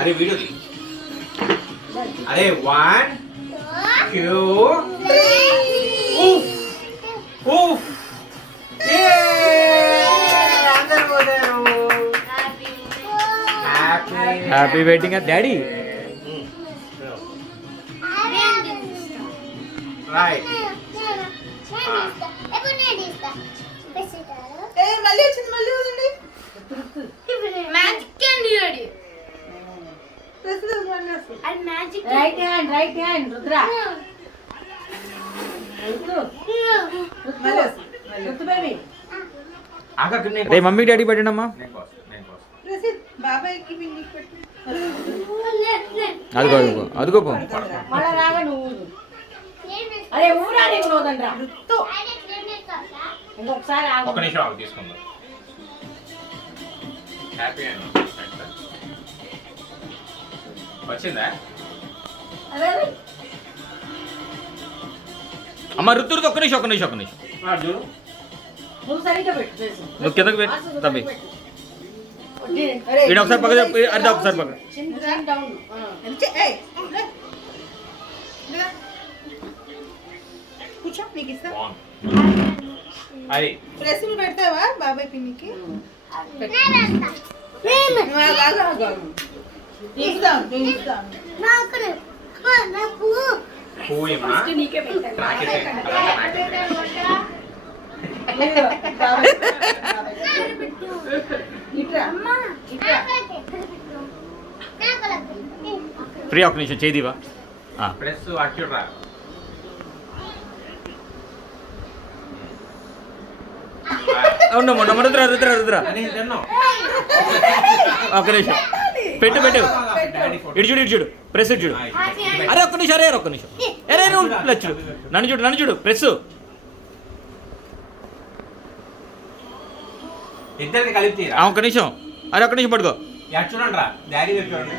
అరే వీడియో అరే 1 2 happy waiting daddy. Right మళ్ళీ వచ్చింది, మళ్ళీ వదండి. మ్యాజిక్ అండి రెడీ అది magic. Right hand Rudra. Baby రే మమ్మీ డాడీ పెట్టండమ్మా. బాబాయ్కి పిన్నికి పెట్టు. అదిగో అదిగో అదిగోపో. మళ్ళా రాగా నువ్వు అరే ఊరా నీకు నోదండ్రా. ఇంకొకసారి ఒక నిమిషం ఆగు తీసుకుందాం. హ్యాపీ అండి వచ్చిందా? అమ్మ రుతురుతో ఒక్క నిమిషం ఒక్క నిమిషం ఒక్క నిమిషం. చూడు నువ్వు సరిగ్గా పెట్టు. నువ్వు కిందకి పెట్టు తమ్మి. ఈడ ఒకసారి పక్క అర్థం ఒకసారి పక్క. కూర్చో నీకు ఇస్తా. అది డ్రెస్సులు పెడతావా బాబాయ్ పిన్నికి? పూయమ్మా నీకే పెట్టాను. ఫ్రీ ఒక్క నిమిషం చేదివా. ప్రెస్ అటు రా. అవునమ్మా నమ్మ రుద్ర రుద్ర రుద్ర అని తిన్నాం. ఒక్క నిమిషం పెట్టు పెట్టు. ఇటు చూడు ఇటు చూడు ప్రెస్ ఇటు చూడు. అరే ఒక్క నిమిషం అరే ఒక్క నిమిషం. అరే నువ్వు చూడు నన్ను చూడు ప్రెస్. ఇద్దరికి కలిపి తీరా. ఒక్క నిమిషం అరే ఒక్క నిమిషం పట్టుకో. ఎటు చూడండి రా. డాడీ వైపు చూడండి.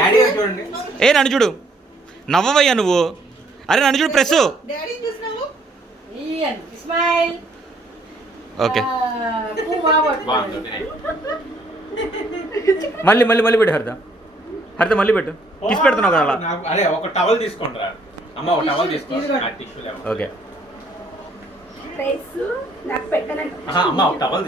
డాడీ వైపు చూడండి. ఏ నన్ను చూడు నవ్వవయ్యా నువ్వు. అరే నన్ను చూడు ప్రెస్. స్మైల్. ఓకే బాగుంది. మళ్ళీ మళ్ళీ మళ్ళీ పెట్టు హరిత. హరిత మళ్ళీ పెట్టు. కిస్ పెడుతున్నావు కదా అలా. అరే ఒక టవల్ తీసుకోండి రా. అమ్మ ఒక టవల్ తీసుకో. ఆ టిష్యూ లేవు. ఓకే నాకు పెట్టాలంటే అమ్మ ఒక టవల్